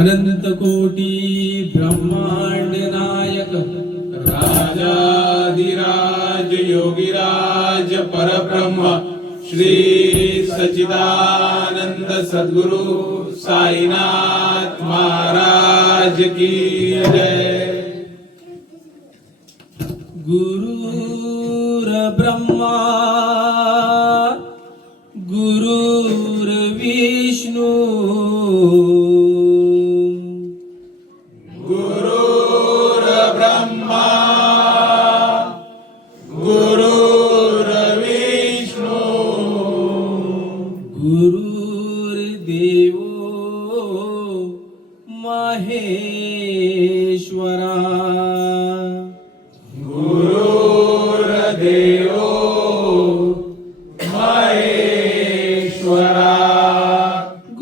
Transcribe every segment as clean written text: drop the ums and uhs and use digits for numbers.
अनंत कोटी ब्रह्मांड नायक राजाधिराज योगीराज परब्रह्म श्री सच्चिदानंद सद्गुरु साईनाथ महाराज की जय। गुरुर ब्रह्मा गुरुर विष्णु गुरुर ब्रह्मा गुरुर विष्णु गुरुर्देवो महेश्वरा गुरुर्देवो महेश्वरा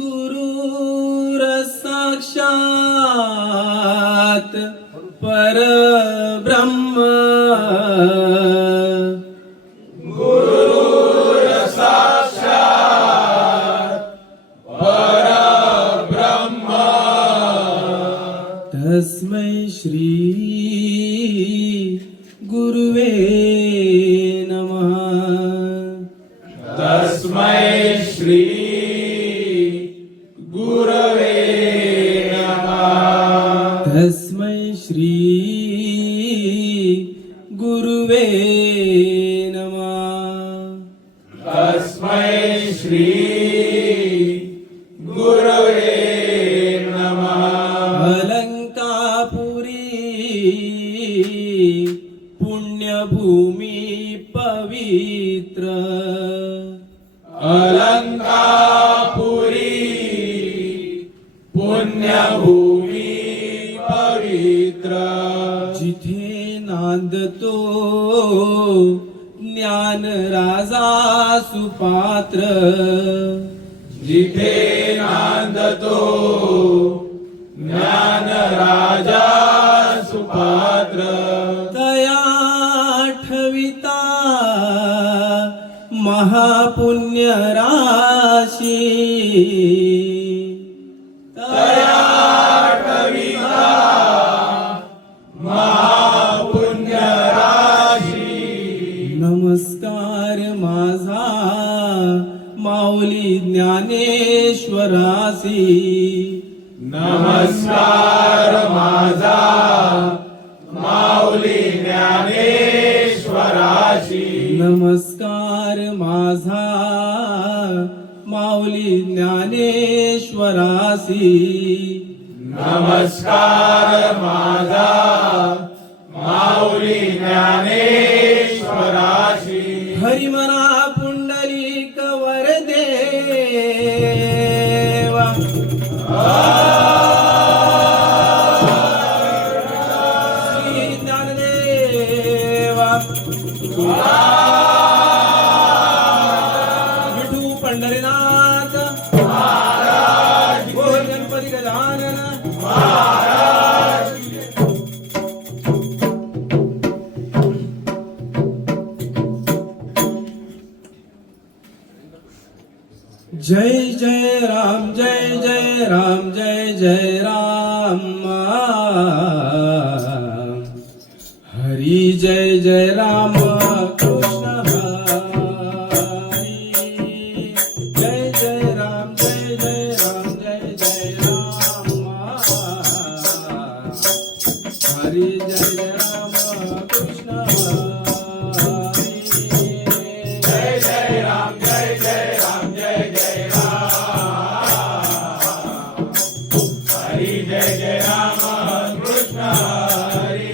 गुरुर साक्षात परब्रह्म गुरुर साक्षात परब्रह्म तस्मै श्री गुरुवे नमः। तस्मै श्री गुरवे नमः। तस्मै श्री गुरुवे नमः। तस्मै श्री गुरवे नमः। अलंकापुरी पुण्यभूमी पवित्र अलंकापुरी पुण्यभूमी पवित्र जिथे नांदतो ज्ञान राजा सुपात्र जिथे नांदतो ज्ञान राजा सुपात्र दया ठविता महापुण्य राशी दया ठविता महापुण्य राशी नमस्कार माझा माऊली ज्ञानेश्वरासी नमस्कार माझा माऊली ज्ञानेश्वरासी नमस्कार माझा माऊली ज्ञानेश्वरासी नमस्कार माझा माऊली ज्ञानेश्वरासी हरिमना पुंडलिक वरदेवा श्री ज्ञानदेवा विठू पंढरीनाथ महाराज बोल गणपती गजानन महाराज। जय जय राम जय जय राम जय जय राम हरि जय जय राम कृष्ण हरि जय जय राम जय जय राम जय जय राम हरि जय जय राम कृष्ण हरि जय जय राम जय जय राम जय जय हरि जय जय राम कृष्ण हरि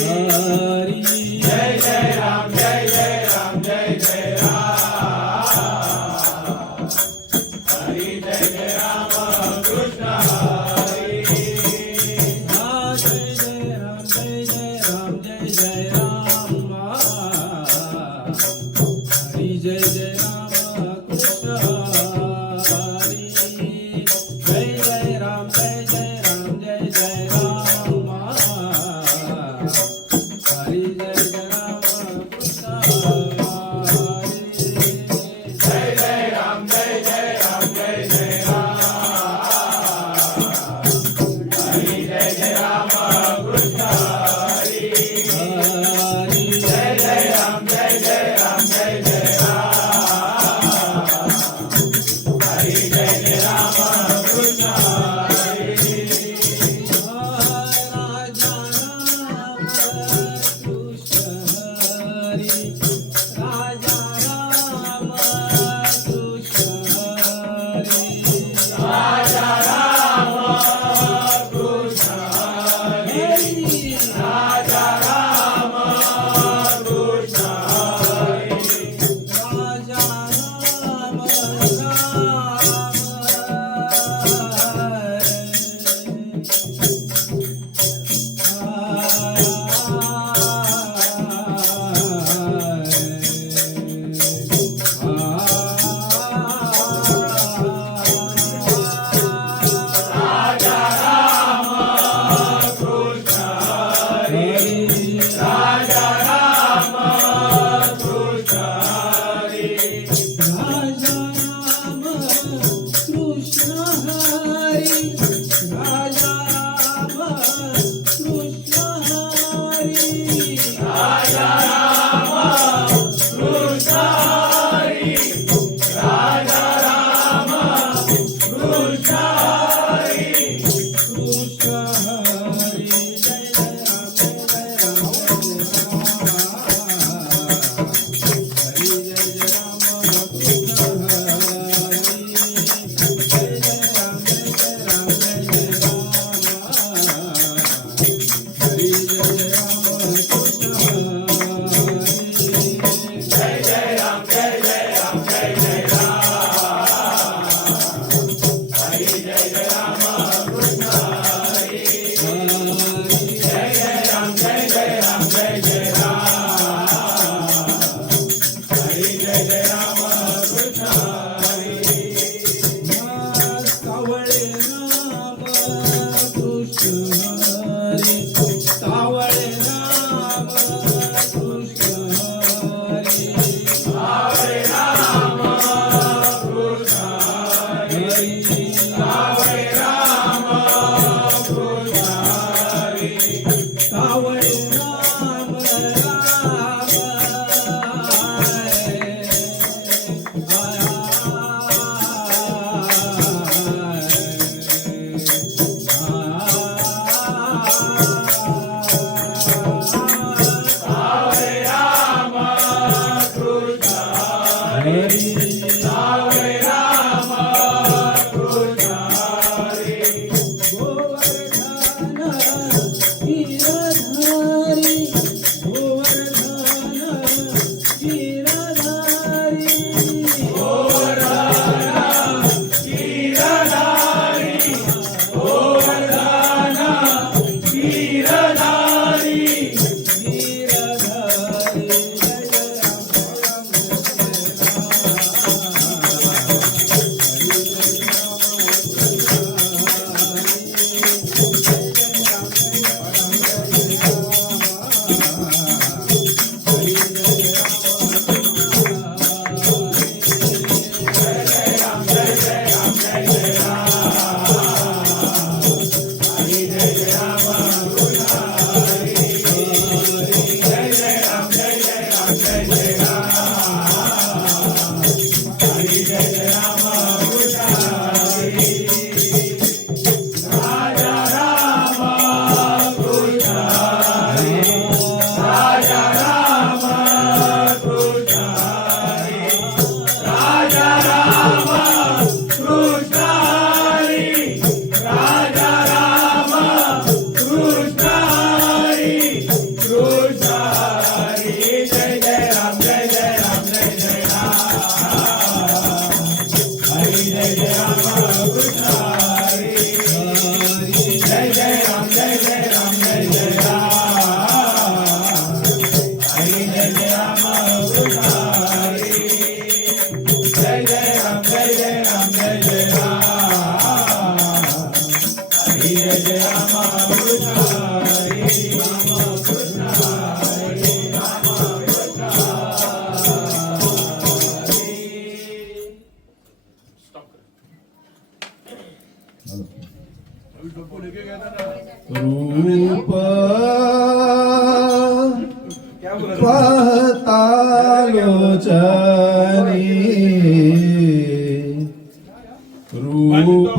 हरि जय जय राम जय जय राम जय जय हरि जय जय राम कृष्ण हरि जय जय राम जय जय रूप पाहतालोचनी रूप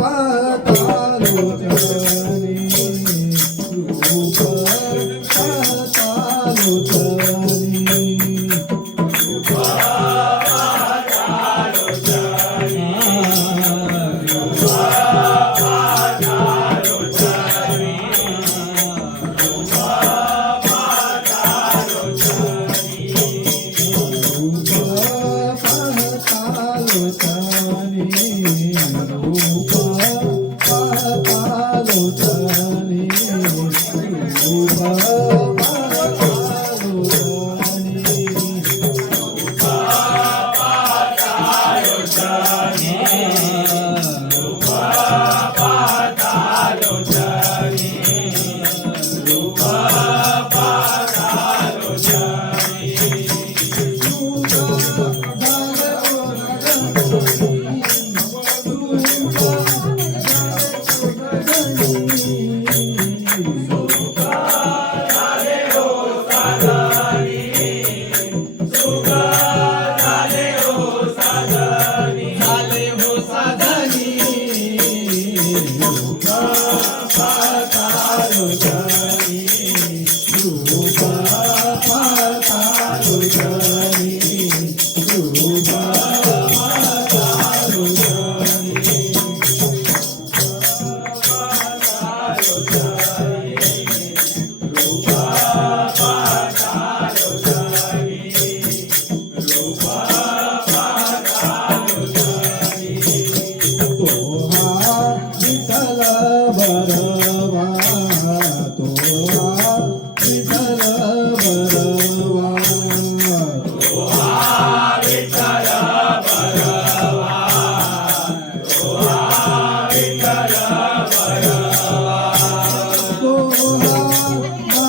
पाहतालोचनी रूप पाहतालोचनी बरवा तो विठ्ठल बरवा तो माधव बरवा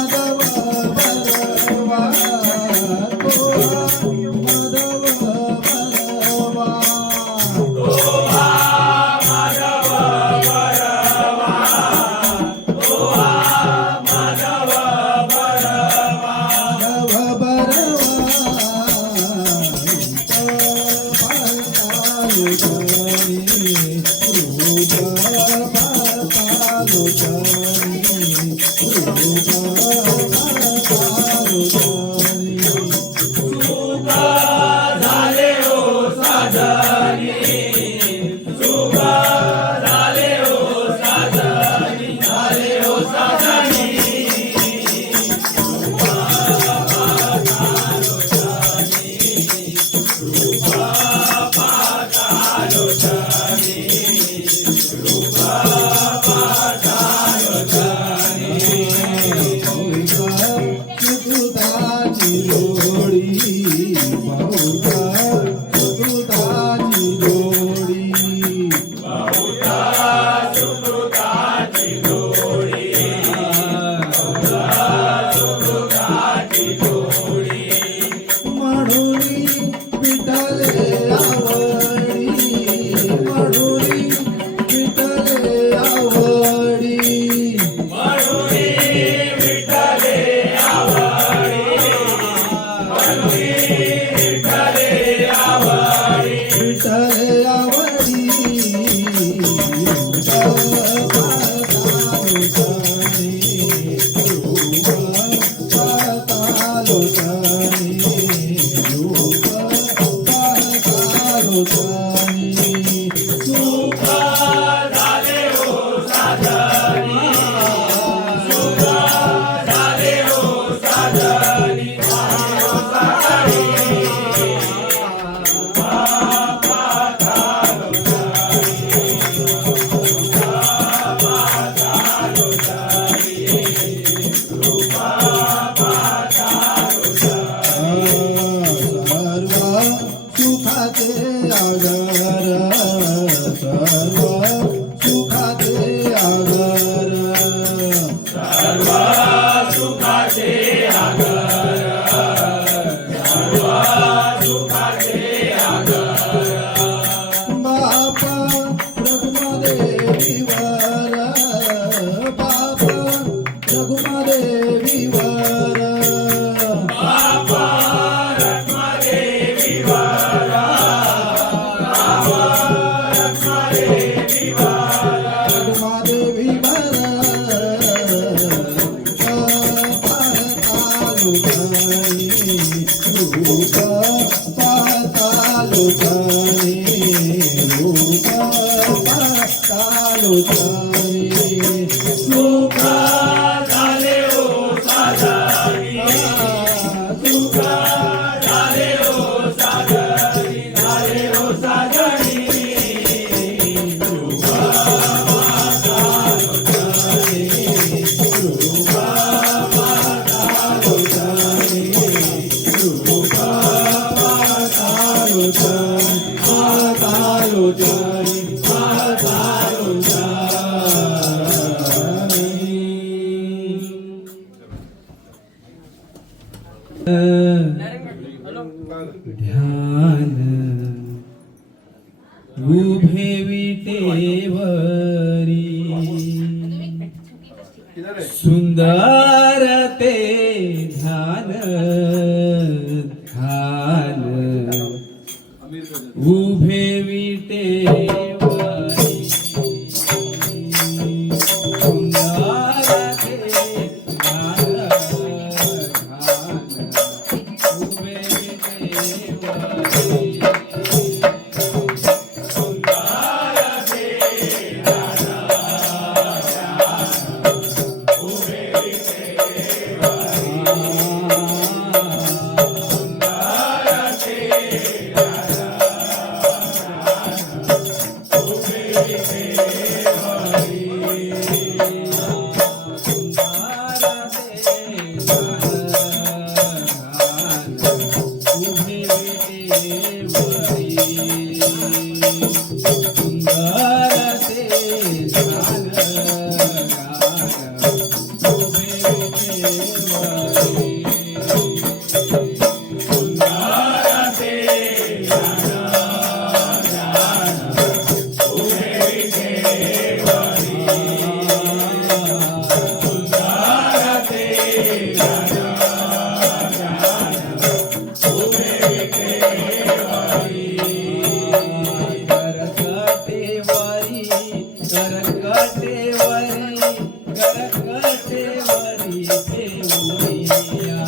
तो माधव बरवा ध्यान उभे विटेवरी सुंदर ते ध्यान ध्यान उभे विटेवरी सुंदर ते ध्यान उभे विटेवरी उभे गरगटेवरी ठेवूया.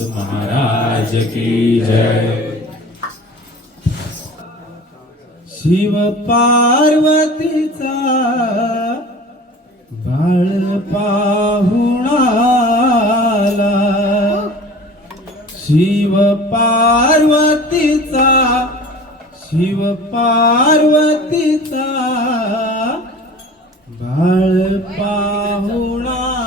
महाराज की जय। शिव पार्वतीचा बाळ पाहुणाला, शिव पार्वतीचा बाळ पाहुणाला,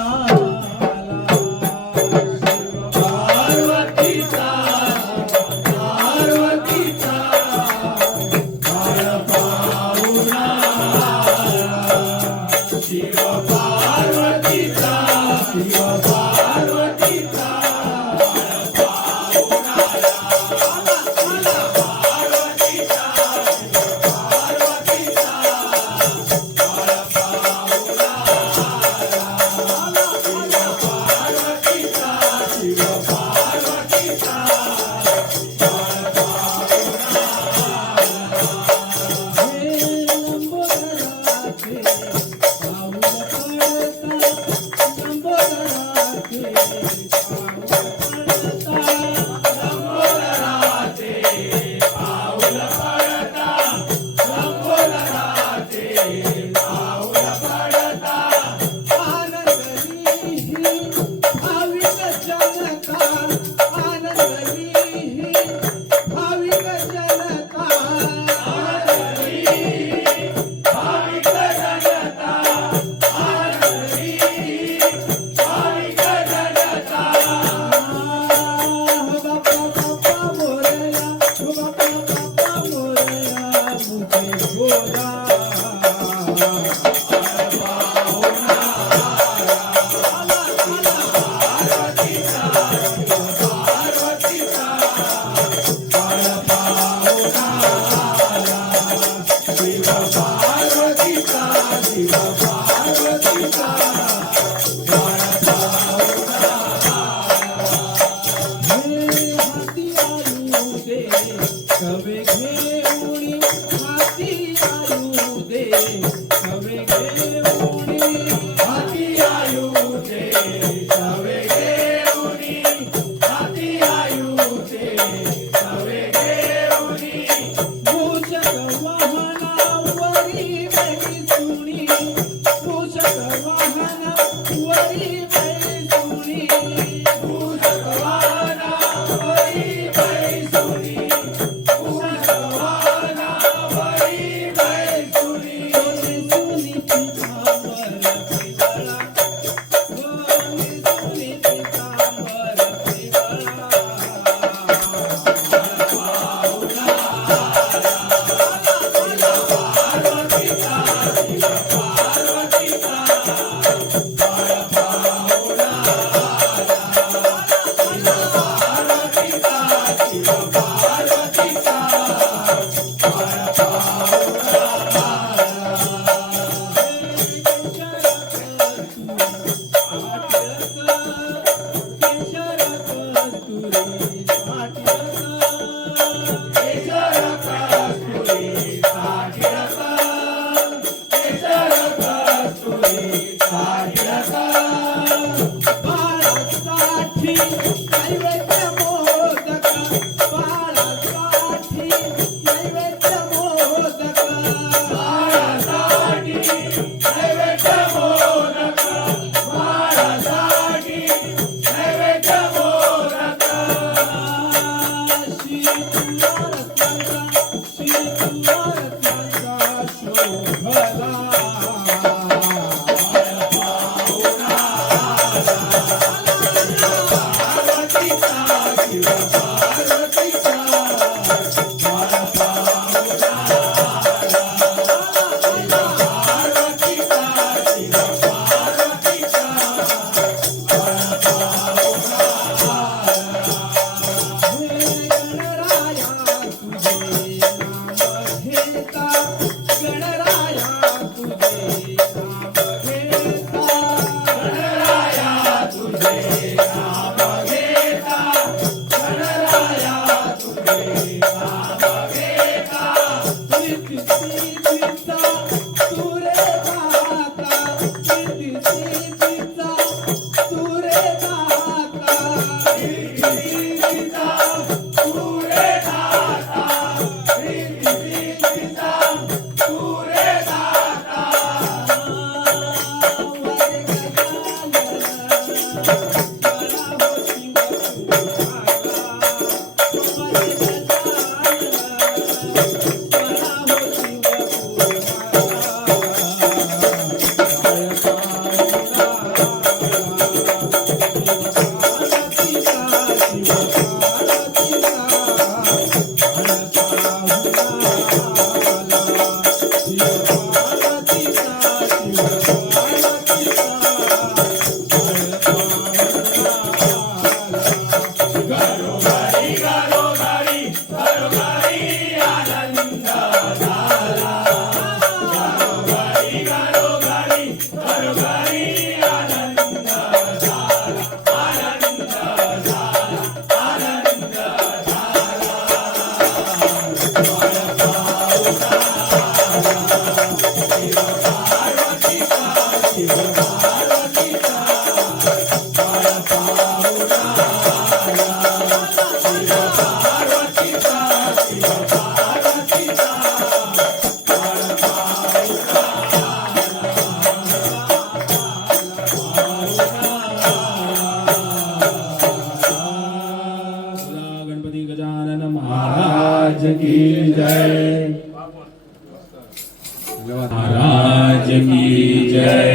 महाराज की जय.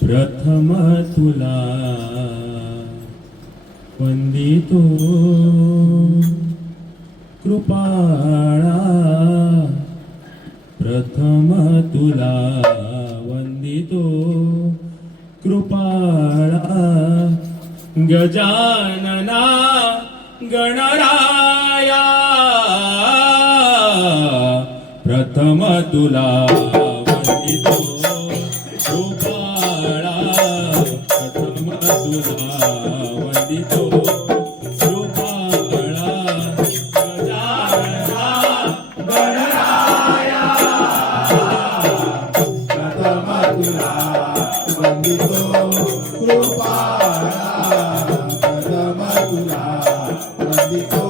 प्रथम तुला वंदितो कृपाळा, प्रथम तुला वंदितो कृपाळा. गजानना गणराया, प्रथम तुला वंदितो कृपाळा, प्रथम तुला वंदितो कृपाळा. गजानना गणराया, प्रथम तुला वंदितो कृपाळा, प्रथम तुला वंदितो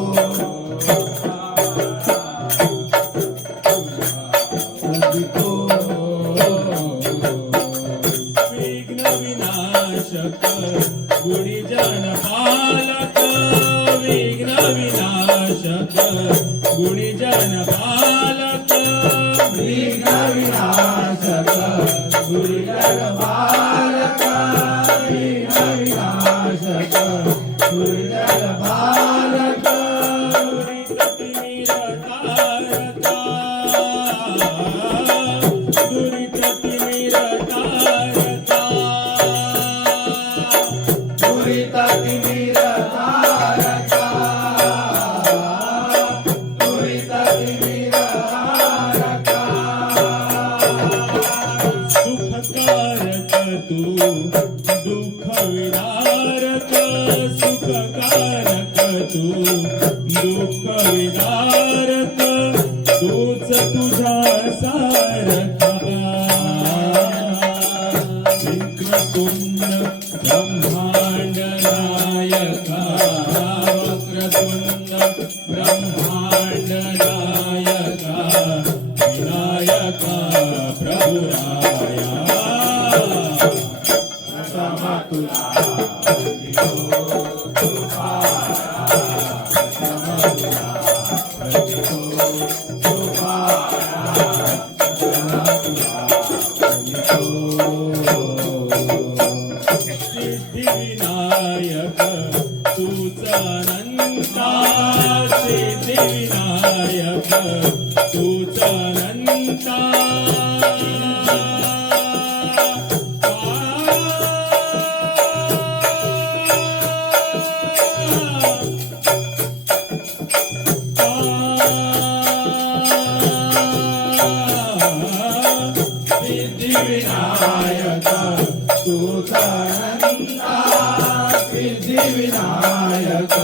वंदितो. विघ्न विनाशक गुणीजन पालक, विघ्न विनाशक गुणीजन पालक. विघ्न विनाशक गुरुजन बालक, विघ्न विनाशक गुरुजन बालक. दुरित तिमिर तारका, दुरित तिमिर तारका. सुखकारक तू दुःख विदारक, सुखकारक तू दुःख विदारक. तूच तुझा सारखा, विक्रतुंड ब्रह्मांड नायका, वक्रतुंड ब्रह्मांड नायका, विनायका प्रभुराया. प्रथम तुला वंदितो कृपाळा, प्रथम तुला वंदितो कृपाळा, प्रथम तुला वंदितो. सिद्धिविनायक तूच अनंता, सिद्धिविनायक तूच अनंता. सिद्धिविनायक तूच अनंता, सिद्धिविनायक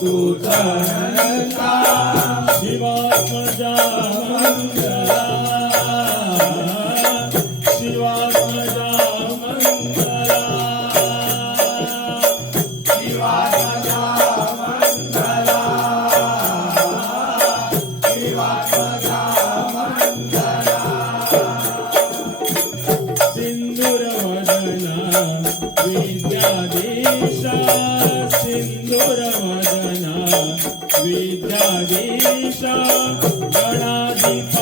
तूच अनंता. शिवात्मजा मंगला, शिवात्मजा मंगला, शिवात्मजा मंगला, शिवात्मजा मंगला. सिंदूरवदना विद्याधीशा, सिंदूरवदना विद्याधीशा. गणाधिपावत्सला,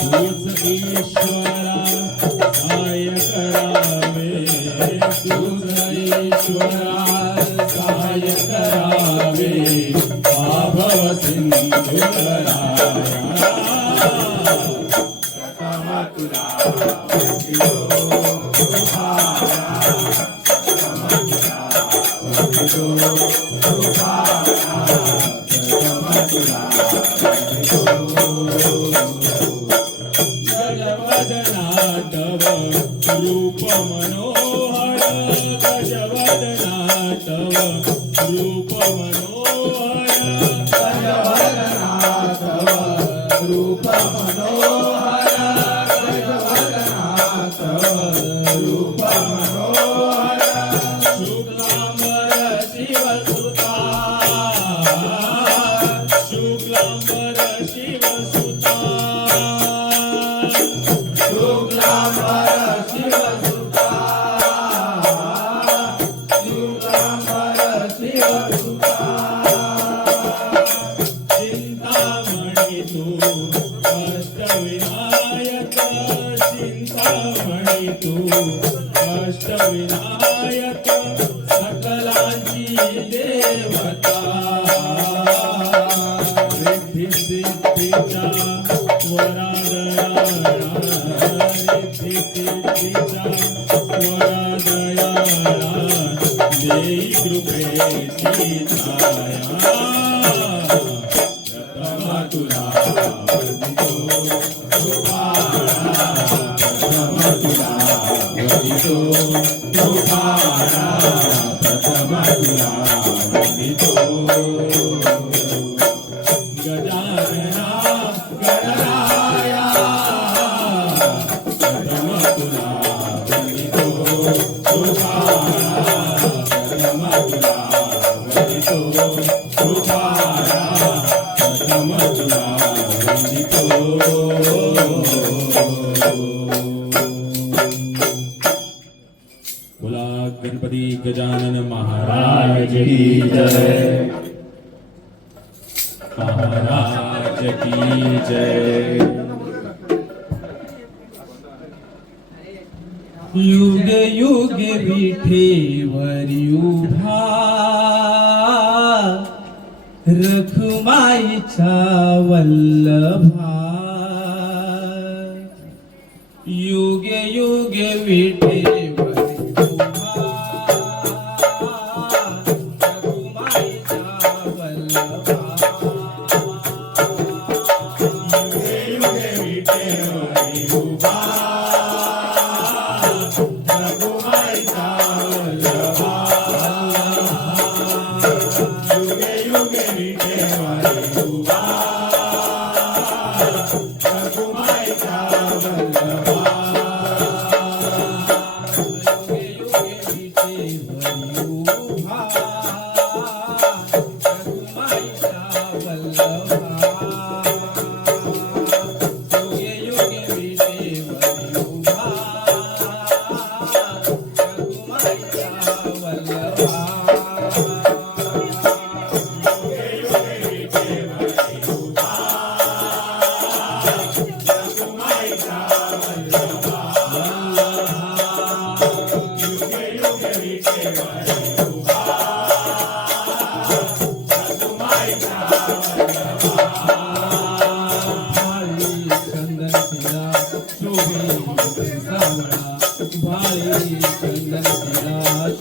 तूच ईश्वरा सहाय करावे, तूच ईश्वरा सहाय करावे. भाभव सिंधुराया. प्रथम तुला वंदितो कृपाळा, प्रथम तुला वंदितो कृपाळा, प्रथम तुला वंदितो. गजवदना तव रूप मनोहर, गजवदना तव रूप मनोहर. गजवदना तव रूप मनोहर, गजवदना तव रूप मनोहर. शुक्लांबर शिवसुता, तू अष्टविनायक सकलांची देवता रिद्धी सिद्धीचा वरादयाळा रिद्धी सिद्धीचा वरादयाळा देई कृपेची छाया प्रथमा तुला वंदितो तुकारा प्रथमा तुला वंदितो तुकारा प्रथमा तुला वंदितो गजानना गणराया प्रथमा तुला वंदितो तुकारा प्रथमा तुला वंदितो तुकारा प्रथमा तुला वंदितो बोला गणपती गजानन महाराज की जय महाराज की जय युग युग विठेवरी उभा रखुमाईचा वल्लभा युग युग विठेवरी उभा रखुमाईचा वल्लभा युग युग विठेवरी उभा रखुमाईचा वल्लभा युगे युगे विठेवरी उभा रखुमाईचा वल्लभा युगे युगे विठेवरी उभा रखुमाईचा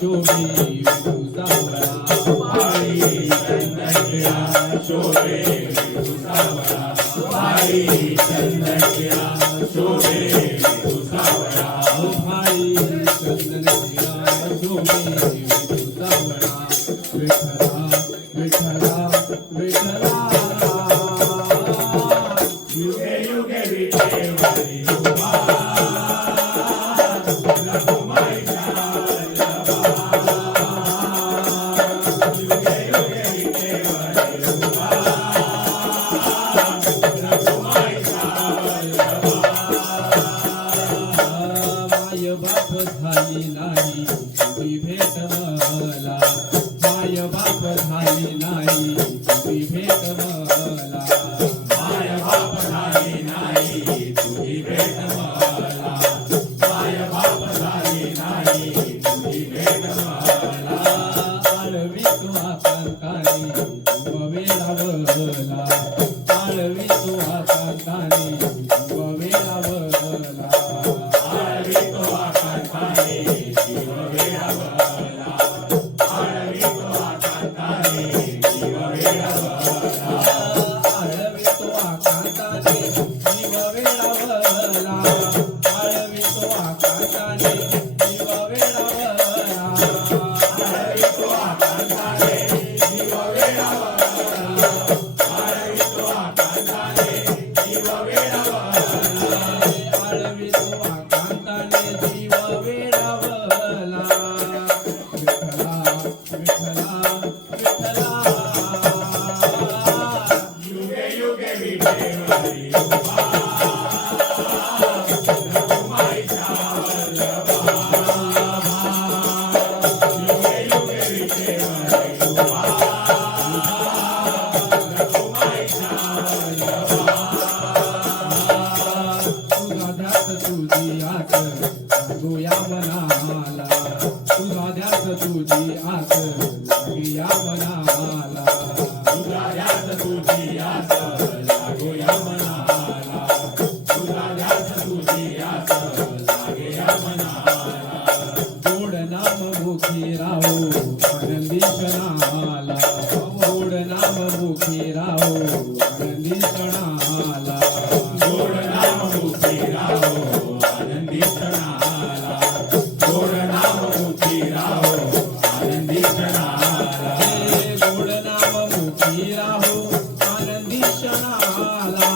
वल्लभा युगे युगे विठेवरी उभा रखुमाईचा वल्लभा तुझी आस लागो या मनाला तुझा ध्यास तुझी आस लागे या मनाला गोड नाम मुखी राहो आनंदी क्षणाला गोड नाम मुखी राहो आनंदी क्षणाला गोड नाम मुखी राहो आनंदी क्षणाला गोड नाम मुखी राहो आनंदी क्षणाला गोड नाम मुखी राहो आनंदी क्षणाला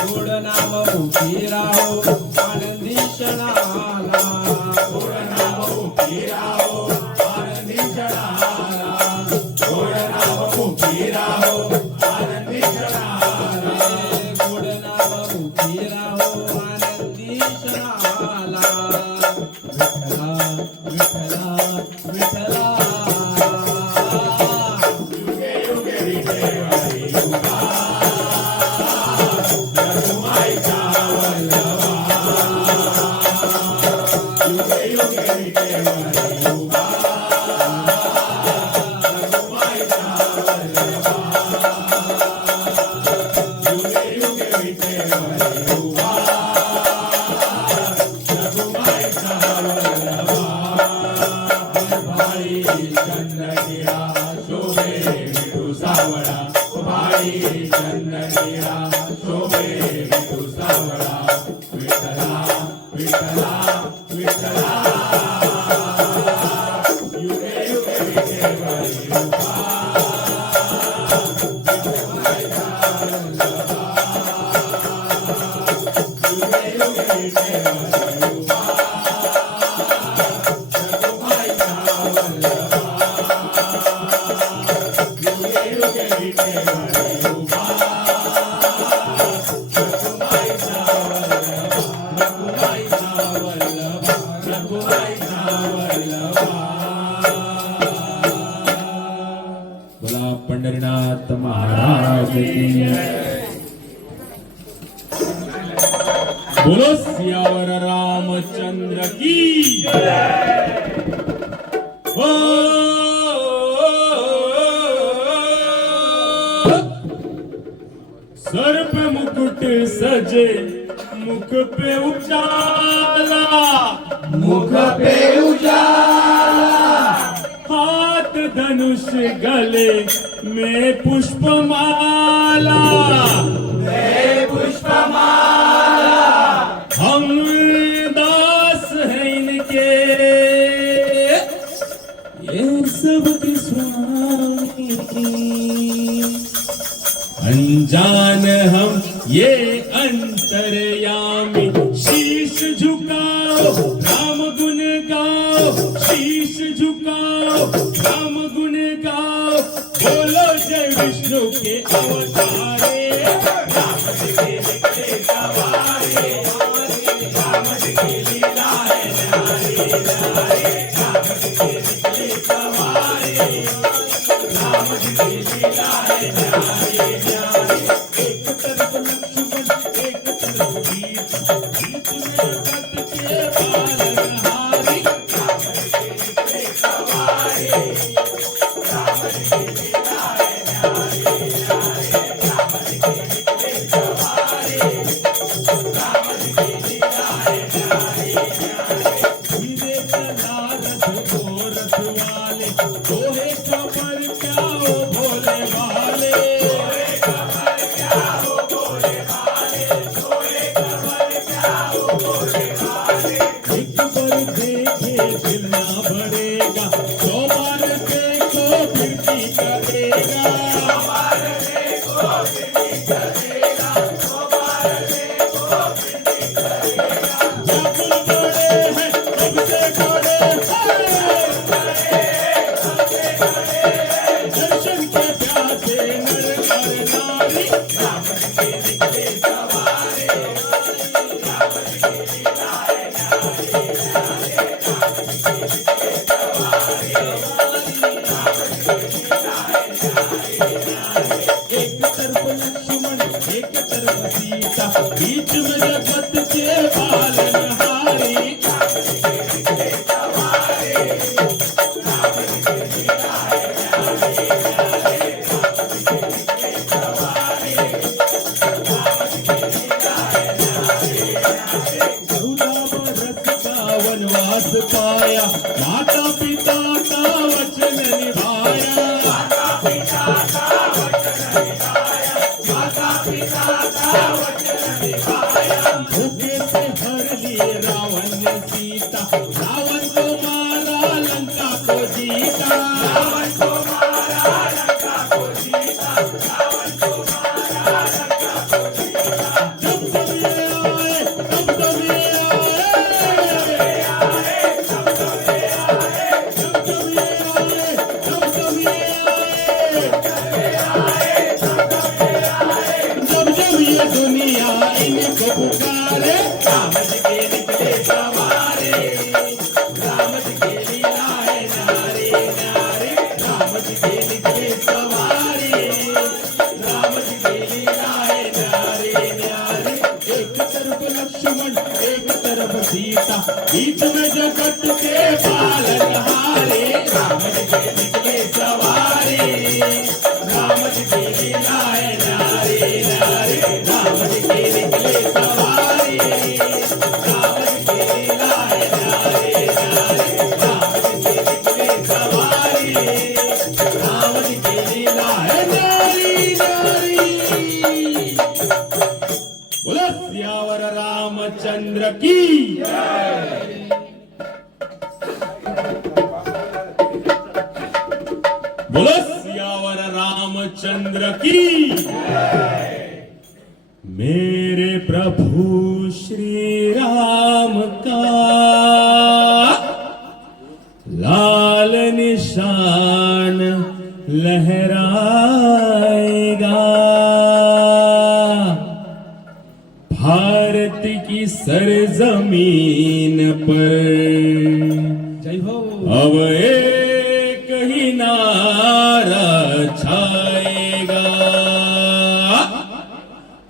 गोड नाम मुखी राहो आनंदी क्षणाला गोड नाम मुखी राहो आनंदी क्षणाला गोड नाम मुखी राहो आनंदी क्षणाला गोड नाम मुखी राहो आनंदी क्षणाला विठ्ठला विठ्ठला विठ्ठला युगे युगे विठेवरी युगा रघुमाईचा वल्लभा युगे युगे विठेवरी युगा रघुमाईचा वल्लभा युगे युगे विठेवरी युगा रघुमाईचा वल्लभा भाई चंद्रगिरा शोभे विठू सावळा भाई चंद्रगिरा शोभे विठू सावळा विठ्ठला विठ्ठला विठ्ठला युगे युगे विठेवरी युगा युगे युगे विठेवरी युगा रघुमाईचा वल्लभा युगे युगे विठेवरी युगा रघुमाईचा वल्लभा रघुमाईचा वल्लभा रघुमाईचा वल्लभा बोला पंढरीनाथ महाराज की बोलो सियावर रामचंद्र की हो सर पे मुकुट सजे मुख पे उजाला मुख पे उजाला हाथ धनुष गले में पुष्पमाला पुष्पमाला हम दास हैं इनके ये सबके स्वामी अनजान हम ये अंतर्यामी शीश झुकाओ राम गुण गाओ शीश झुकाओ राम गुण गाओ बोलो जय विष्णु के अवतारे राम जी के निकले सवारे राम जी की लीला है न्यारी न्यारी राम जी के निकले सवारे राम जी की लीला है न्यारी न्यारी एक तरफ लक्ष्मण एक तरफ बीच बीच में जगत के पालनहारी राम जी के निकले सवारे राम जी की लीला है न्यारी न्यारी राम जी के निकले सवारे राम जी की लीला है न्यारी न्यारी हीरे का रथ को रथ वाले दोहे का पर क्या ओ भोले भाले दोहे का पर क्या ओ भोले भाले दोहे का पर क्या ओ भोले भाले एक बार देखे फिर ना बढ़ेगा 100 बार देखो फिर की करेगा 100 बार देखो फिर की करेगा 100 बार देखो फिर की करेगा जब बड़े हैं सबसे बड़े दर्शन के प्यासे नर और नारी राम जी के निकले सवारे राम जी की लीला है न्यारी न्यारी राम जी के निकले सवारे राम जी की लीला है न्यारी न्यारी एक तरफ लक्ष्मण एक तरफ सीता बीच में जगत के पालनहारी राम जी के निकले सवारे राम जी की लीला है न्यारी न्यारी राम जी के निकले सवारे जब जब ये आए तब तब ये आए, जब जब ये आए तब तब ये आए, जब जब ये दुनिया इनको पुकारे, राम जी के निकले सवारे, राम जी के लीला है नारे नारे, राम जी के निकले सवारे, राम जी के लीला है नारे नारे। एक तरफ लक्ष्मण एक तरफ सीता, बीच में जगत के पालनहारे, राम जी के निकले सवारे, राम जी के लीला है नारे नारे, राम जी के निकले सवारे, राम जी के लीला है नारे नारे, राम जी के निकले सवारे, राम जी के लीला है नारी नारी। बोलो सियावर रामचंद्र की बोलो सियावर रामचंद्र की। मेरे प्रभु श्री राम का लाल निशान लहराएगा, भारत की सरजमीन पर जय हो। अब एक ही नारा छाएगा,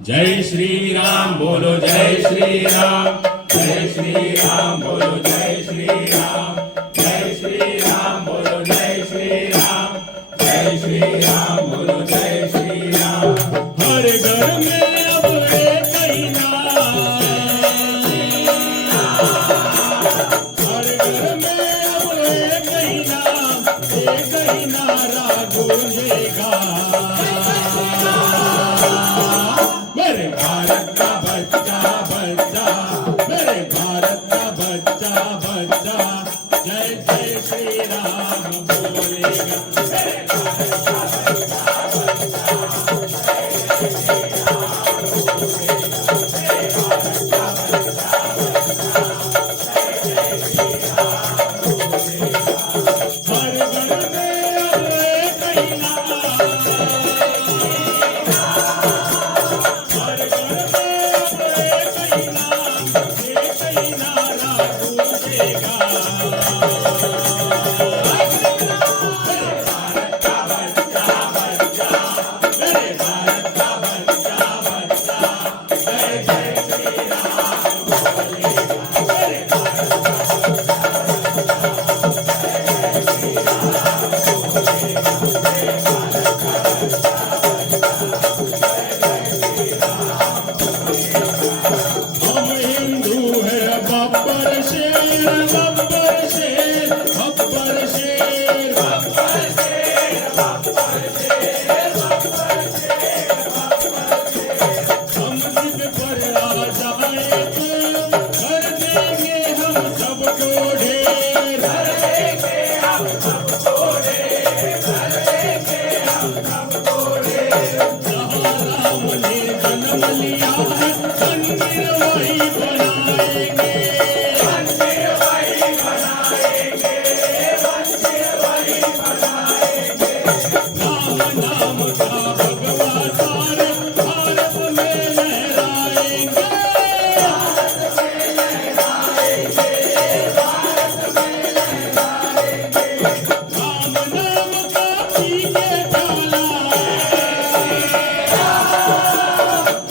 जय श्री राम बोलो जय श्री राम, जय श्री राम बोलो जय श्री राम, जय श्री राम बोलो जय श्री राम, जय श्री राम बोलो जय श्री राम। हर घर में अब एक ही नाम, हर घर में अब एक ही नाम, एक ही नारा गूंजेगा, मेरे भारत का बच्चा बच्चा, मेरे भारत का बच्चा बच्चा, जय जय श्री राम बोलेगा, मेरे भारत का बच्चा बच्चा, जय श्री राम बोलेगा, मेरे भारत का बच्चा बच्चा, जय श्री राम बोलेगा। हर घर में अब एक ही नाम, हर घर में अब एक ही नाम, एक ही नारा गूंजेगा, मेरे भारत का बच्चा बच्चा, मेरे भारत का बच्चा बच्चा, जय जय श्री राम बोलेगा, मेरे भारत का बच्चा बच्चा, जय जय श्री राम बोलेगा, मेरे भारत का बच्चा बच्चा, जय जय श्री राम बोलेगा। हम हिंदू है बब्बर शेर, बब्बर शेर, बब्बर शेर, बब्बर शेर, बब्बर शेर, बब्बर शेर, बब्बर शेर। हम जिद पर आ जाए तो कर देंगे हम सबको ढेर, कर देंगे हम सबको ढेर, कर देंगे हम सबको ढेर। जहाँ राम ने जन्म लिया है मंदिर वही बनाएंगे, मंदिर वही बनाएंगे, मंदिर वही बनाएंगे। राम नाम का भगवा सारे भारत में लहराएंगे, भारत में लहराएंगे, भारत में लहराएंगे। राम नाम का पी के प्याला,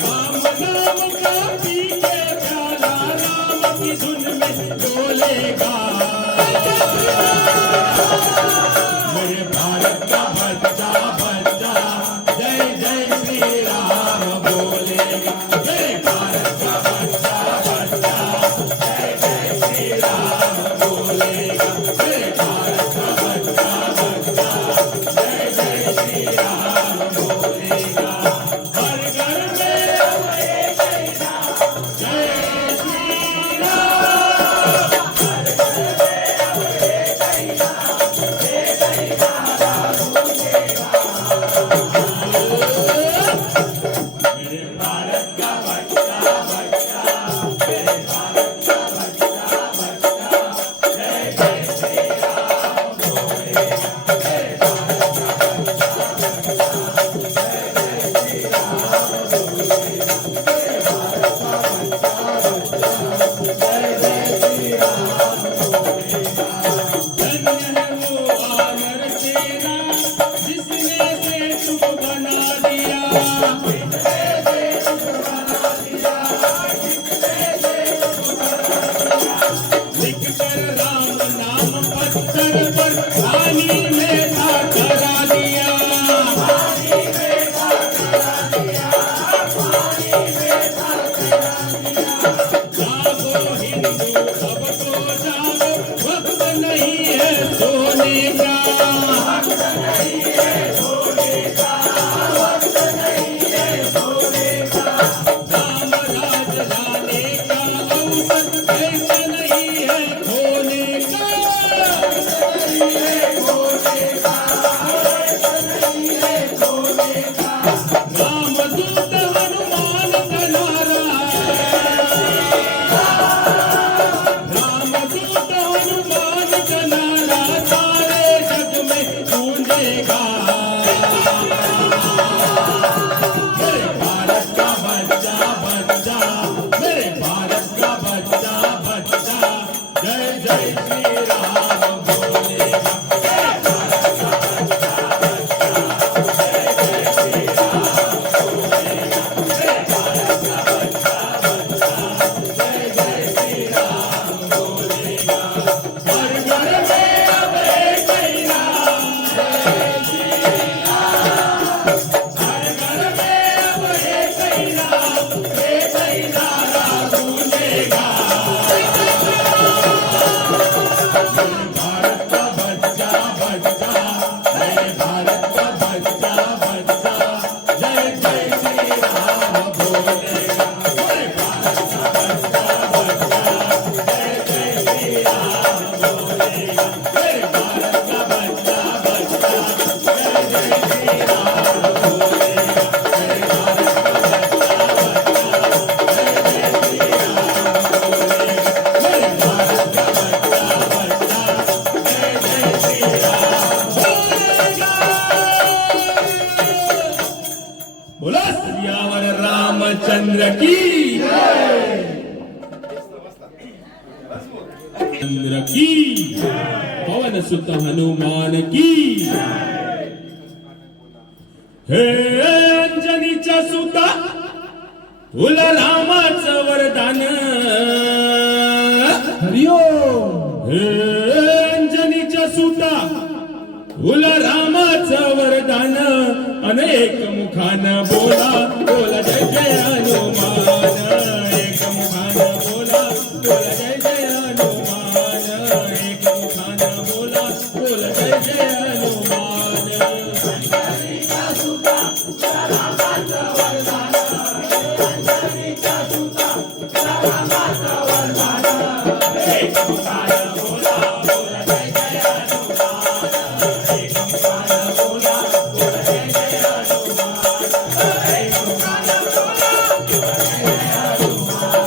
राम नाम का पी के प्याला, राम की धुन में डोलेगा, मेरे भारत का बच्चा बच्चा, जय जय श्री राम बोलेगा, मेरे भारत का बच्चा बच्चा, जय जय श्री राम बोलेगा, मेरे भारत का बच्चा बच्चा, जय जय श्री राम बोलेगा। हर घर में अब एक ही नाम, जय श्री राम, हर घर में अब एक ही नाम, एक ही नारा गूंजेगा। बोला सियावर रामचंद्र की चंद्र की पवन सुत हनुमान की हे अंजनीच्या सुता तुला रामाचं वरदान हरिओम हे अंजनीच्या सुता तुला रामाचं वरदान अनेक मुखान बोला बोला जय जय हनुमान एक मुखान बोला बोला जय जय हनुमान एक मुखान बोला बोला जय जय हनुमान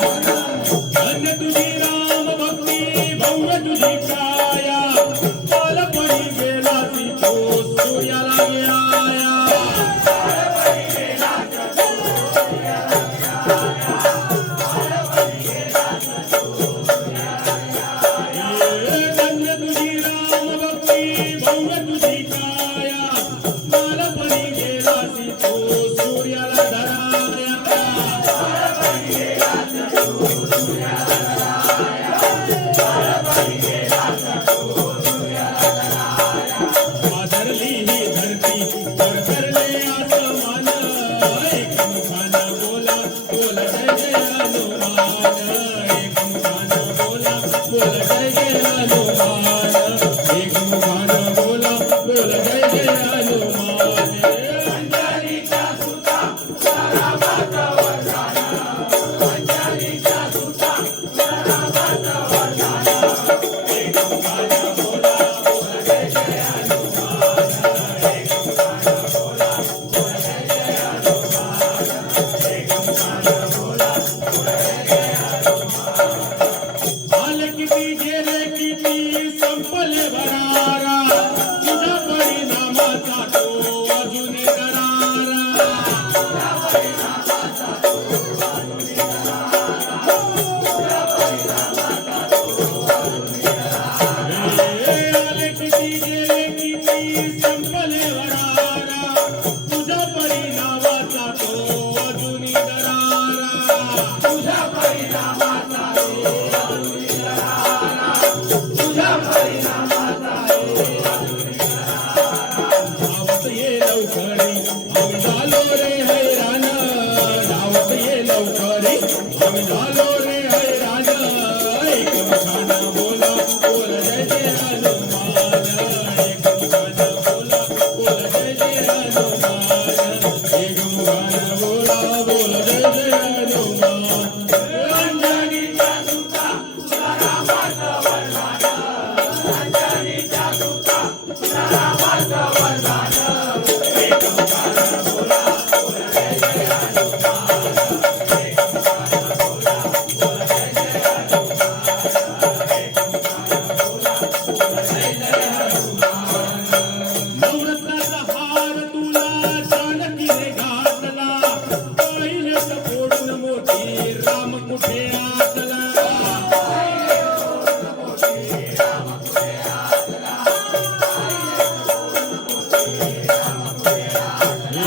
धन्य तुझी राम भक्ती भव्य तुझी काया बालपणी गेला ती तो सूर्याला गिळाया धन्य तुझी राम भक्ती भव्य तुझी काया बालपणी गेला ती तो सूर्याला धराया आदरली ही धरती करले आसमान एक मुखान बोला बोला जय जय हनुमान एक मुखान बोला बोला जय जय हनुमान एक मुखान बोला बोला जय जय हनुमान अंजनीच्या सुता रामाचा वरदान अंजनीच्या सुता रामाचा वरदान एक मुखान बोला बोला जय जय आले किती गेले किती संपले भरारा तुझ्या परिणामाचा तो अजून करारा आले किती गेले किती संपले भरारा तुझ्या परिणामाचा तो अजून करारा तुझ्या परिणामाचा धावत ये लवकरी आम्ही झालो रे हैराण धावत ये लवकरी आम्ही झालो रे हैराण एक मुखान बोला बोला जय जय हनुमान एक मुखान बोला बोला जय जय हनुमान एक मुखान बोला बोला जय जय हनुमान अंजनीच्या सुता रामाचं वरदान अंजनीच्या सुता रामाचं वरदान एक मुखान बोला बोला जय जय हनुमान एक मुखान बोला बोला जय जय हनुमान एक मुखान बोला बोला जय जय हनुमान नवरत्नाचा हार तुला जानकीने घातला पहिलेच फोडून मोठी राम कुठे आतला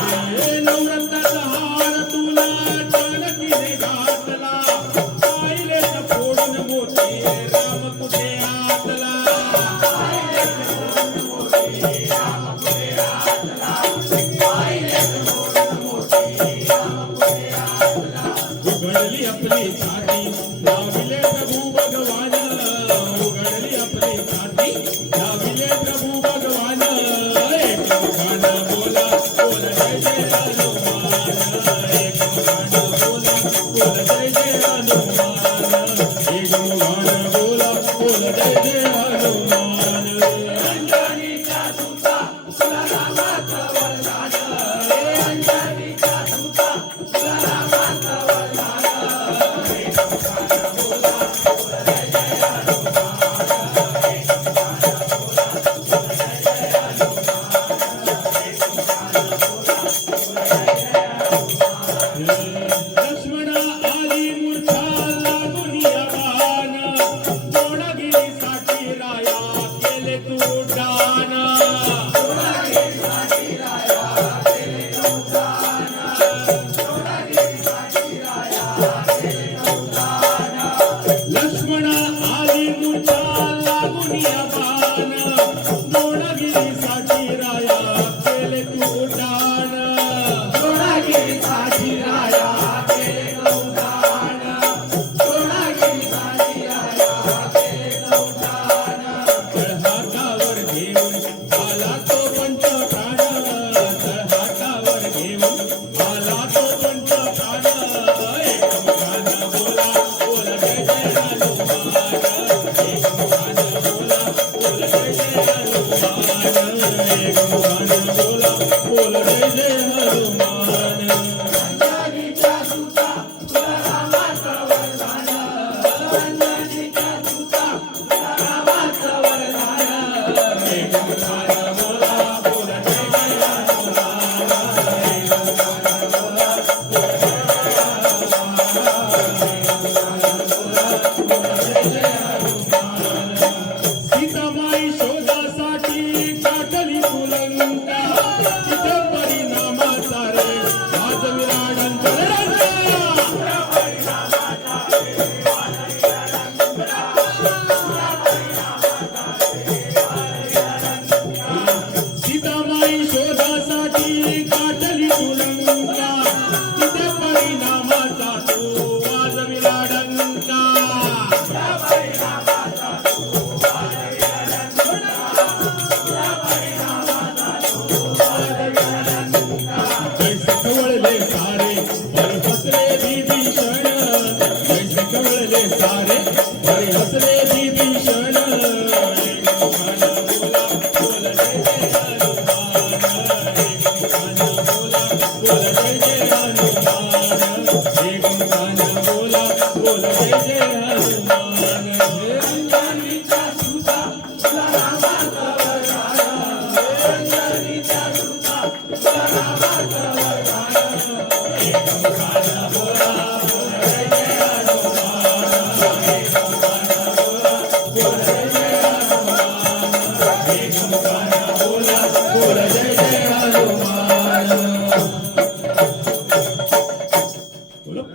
नवरत्नाचा हार तुला जानकीने घातला पाहिलेच फोडून मोठी राम कुठे आतला उघडली आपली छाती लाविले प्रभू भगवान उघडली आपली छाती लाविले प्रभू भगवान एक मुखान बोला बोला जय जय हनुमान एक मुखान बोला बोला जय जय हनुमान एक मुखान बोला बोला जय जय हनुमान अंजनीच्या सुता रामाचं वरदान अंजनीच्या सुता रामाचं वरदान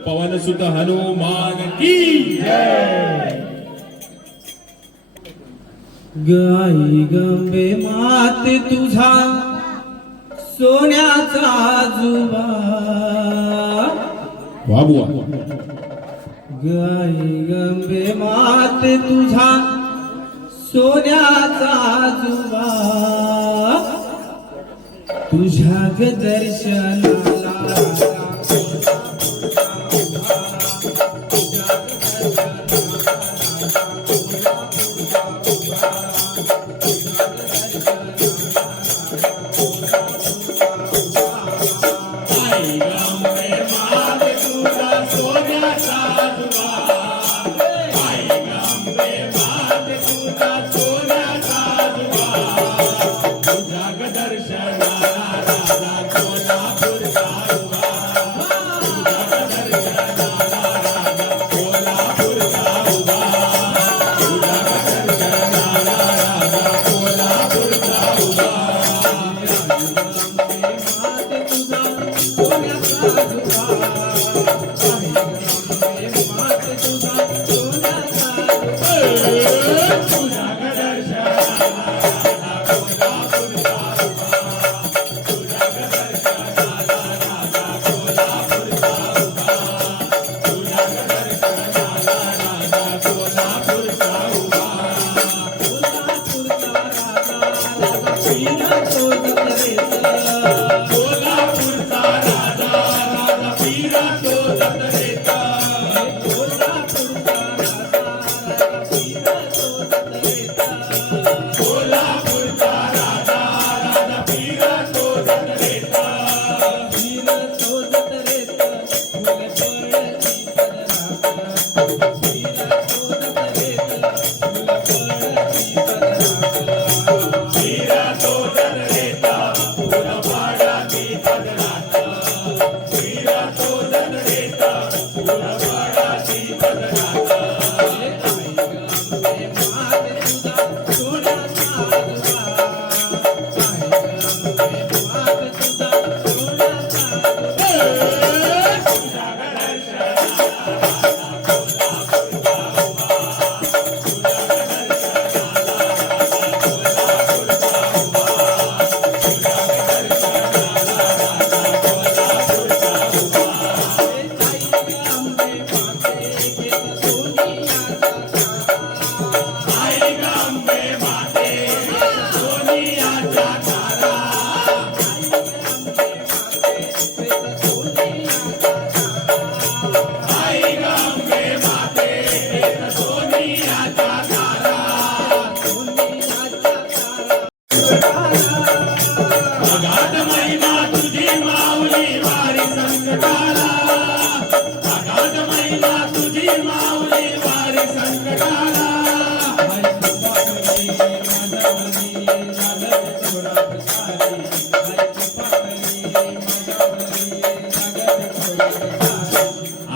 पवन सुत हनुमान की जय. गाई गंबे माते तुझा सोन्याचा जुबा वा बुवा. गाई गंबे माते तुझा सोन्याचा जुबा तुझ्या ग दर्शनाला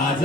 आज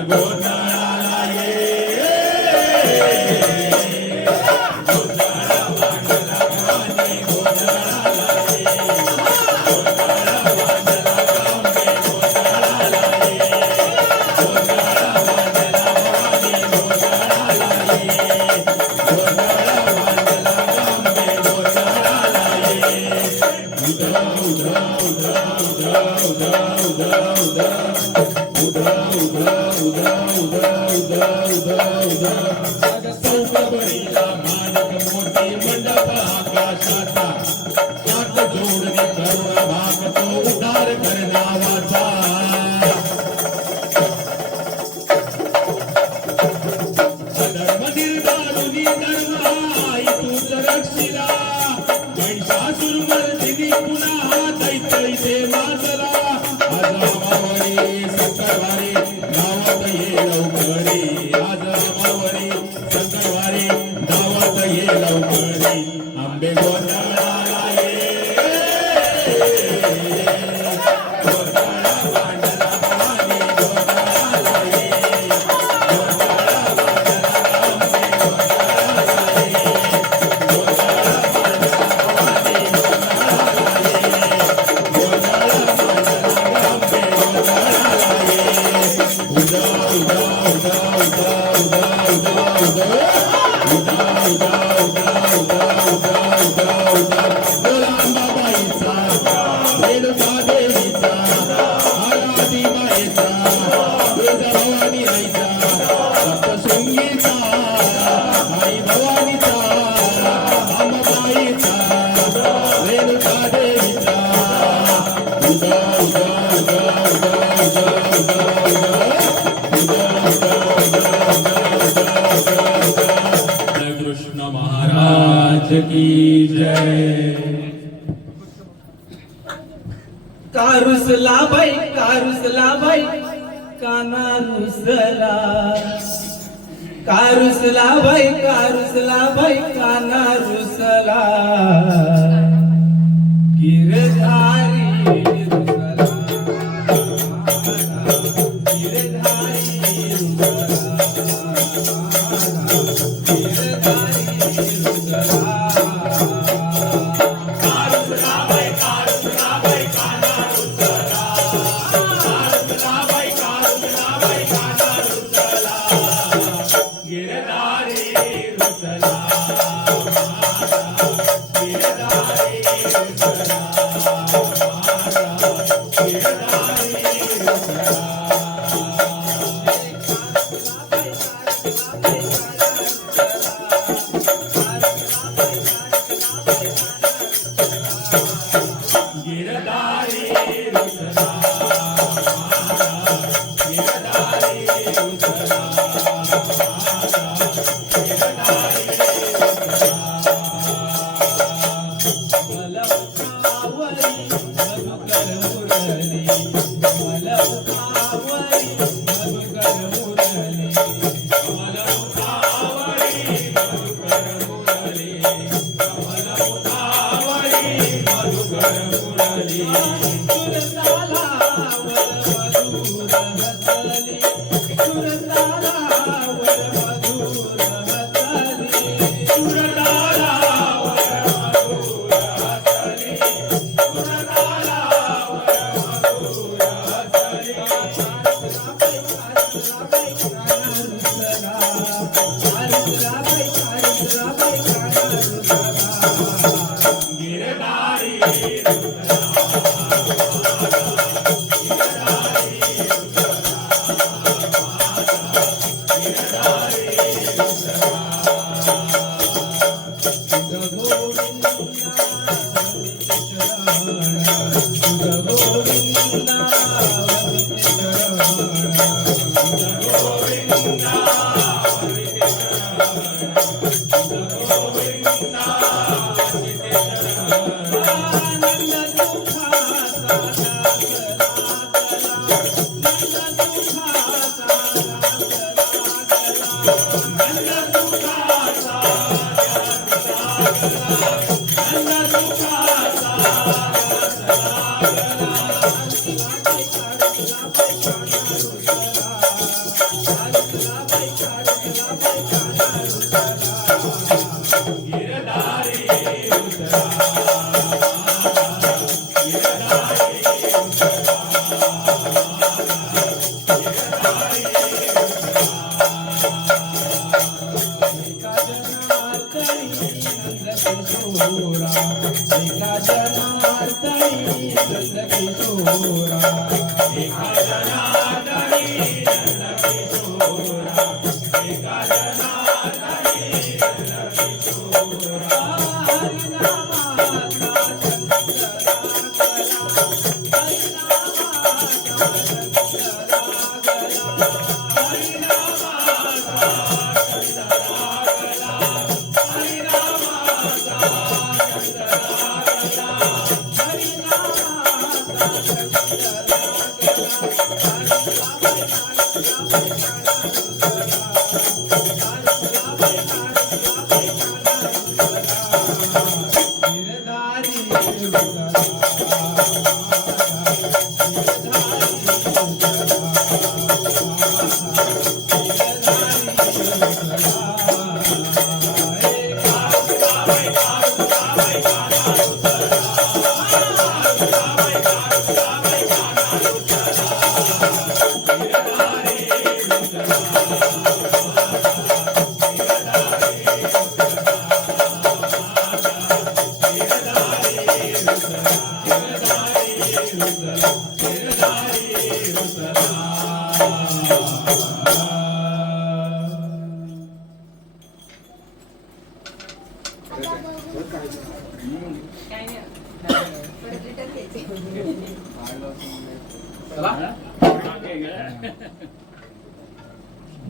गोंधळाला ये चौकबरीला मानक मोठी मंडप आकाशाचा हात जोडणे करुणा भागतो उद्धार करणावाचा धर्म निर्धारुनी धर्म आई तूच रक्षिला महिषासुर मर्दिनी पुन्हा दैत्य माजला आज आमावरी संकटवारी गावात ये लवकरी आज आमावरी संकटवारी गावात ये लवकरी आंबे गोंधळाला ये गोंधळा मांडला भवानी गोंधळाला ये गोंधळा मांडला आंबे गोंधळाला ये गोंधळा मांडला भवानी गोंधळाला ये गोंधळा मांडला आंबे गोंधळाला ये उदा उदा उदा उदा उदा उदा उदा बोला अंबाबाईचा रेणुका देवीचा आराधी मायेचा तुळजाभवानी आईचा सप्तशृंगीचा आई भवानीचा अंबाबाईचा रेणुका देवीचा उदा उदा उदा उदा उदा उदा जय कृष्ण महाराज की जय कारुसला बाई काना रुसला कारुसला बाई काना रुसला गिरधारी रुसला गिरधारी गिरधारी उतरा गिरधारी एका जनार्दनी नंदकिशोरा एका जनार्दनी नंदकिशोरा एका जनार्दनी नंदकिशोरा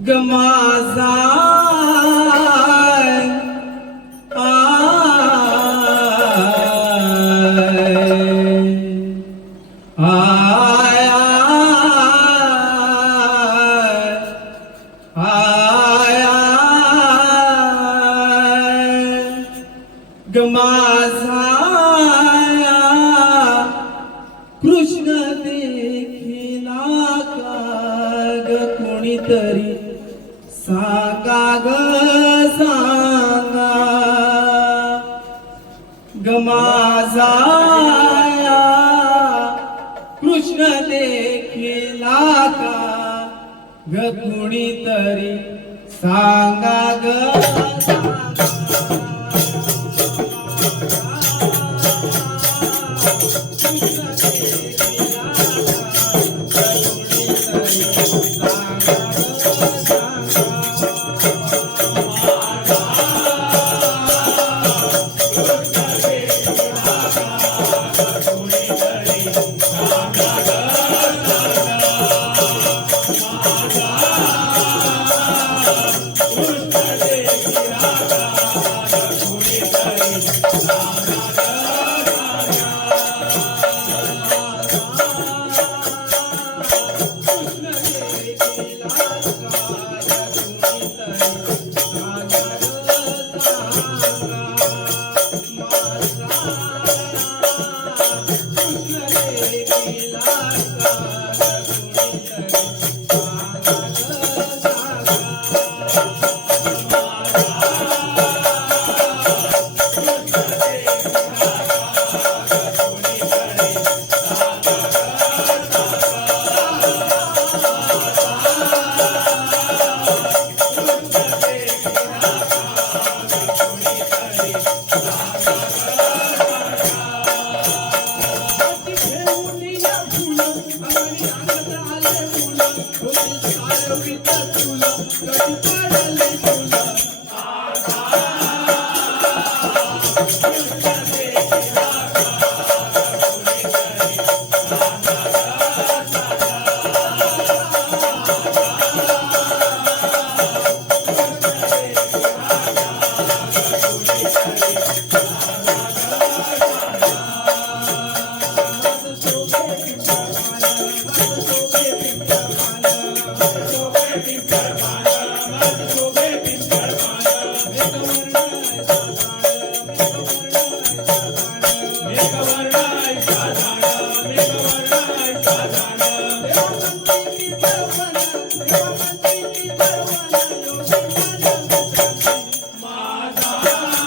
गमाजा कृष्ण देखिला का ग कोणीतरी सांगा ग सांगा ग माझा कृष्ण देखिला का ग कोणीतरी सांगा ग सांगा माझा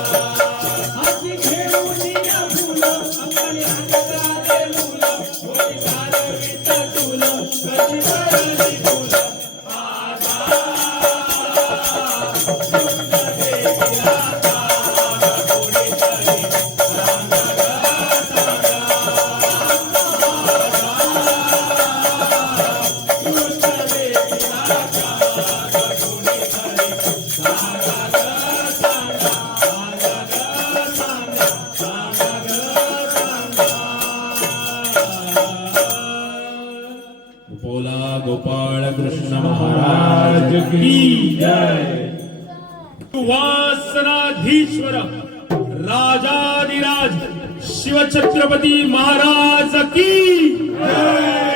हाती खेळून या फुलं अंगाने अंगाने मुलं होती सारवीत तुलं कशी पडली फुलं बोला गोपाळ कृष्ण महाराज की जय. वासनाधीश्वर राजाधिराज शिवछत्रपती महाराज की जय.